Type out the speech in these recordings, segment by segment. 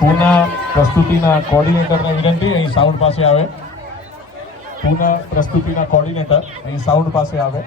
પૂર્ણ પ્રસ્તુતિના કોર્ડિનેટરને વિનંતી અહીં સાઉન્ડ પાસે આવે. પૂર્ણ પ્રસ્તુતિના કોર્ડિનેટર અહીં સાઉન્ડ પાસે આવે.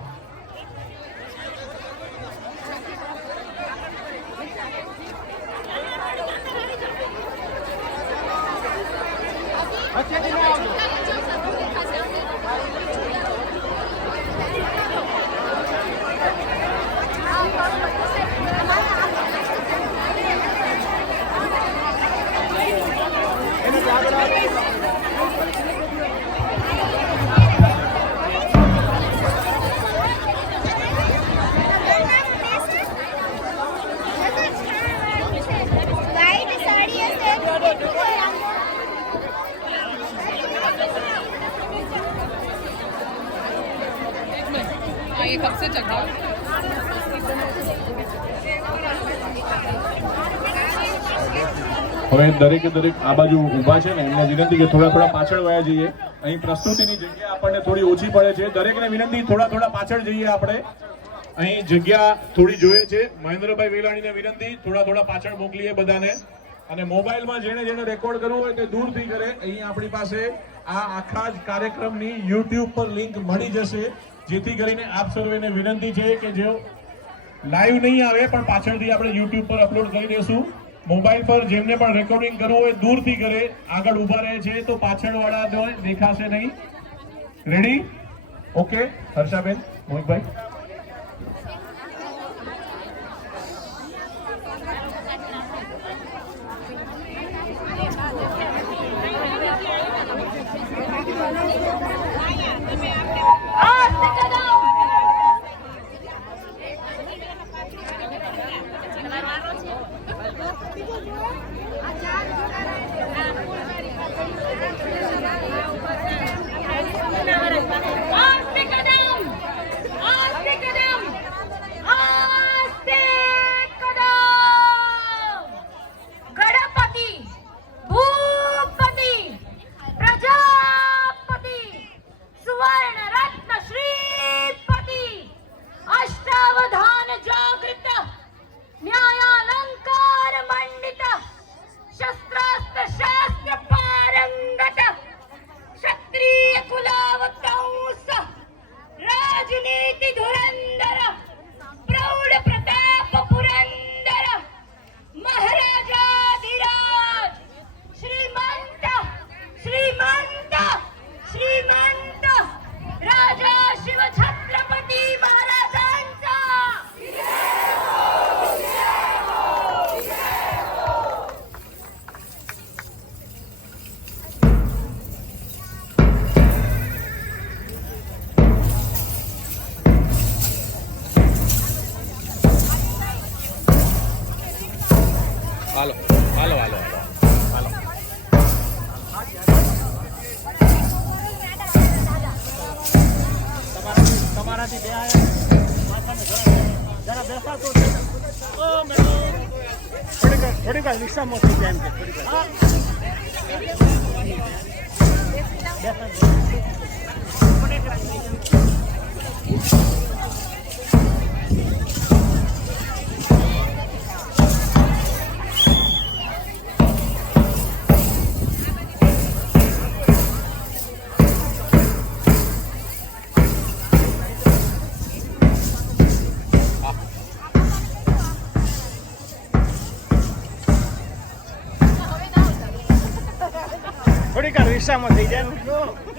ये कब से चल रहा है? હવે દરેકે દરેક આ બાજુ ઊભા છે ને એમને વિનંતી કે થોડા પાછળ વયા જઈએ. અહીં પ્રસ્તુતિની જગ્યા આપણને થોડી ઓછી પડે છે. દરેકને વિનંતી થોડા પાછળ જઈએ. આપણે અહીં જગ્યા થોડી જોઈએ છે. મહેન્દ્રભાઈ વેલાણીને વિનંતી થોડા પાછળ મોકલીએ બધાને. અને મોબાઈલમાં જેને રેકોર્ડ કરવું હોય તે દૂરથી કરે. અહીં આપણી પાસે આ આખા જ કાર્યક્રમની યુટ્યુબ પર લિંક મળી જશે, જેથી કરીને આપ સર્વેને વિનંતી છે કે જો લાઈવ નહીં આવે પણ પાછળથી આપણે યુટ્યુબ પર અપલોડ કરી દઈશું. મોબાઈલ પર જેમને પણ રેકોર્ડિંગ કરવું હોય દૂરથી કરે. આગળ ઊભા રહે છે તો પાછળવાળા દેખાશે નહીં. રેડી? ઓકે હર્ષાબેન, મોહિતભાઈ. હાલો હાલો હાલો હાલો તમારાથી બે આયા જરા બેસા તો થોડી વાર રિક્ષામાં થઈ જાય એમ કે થોડી વાર રિક્ષામાં થઈ જાય.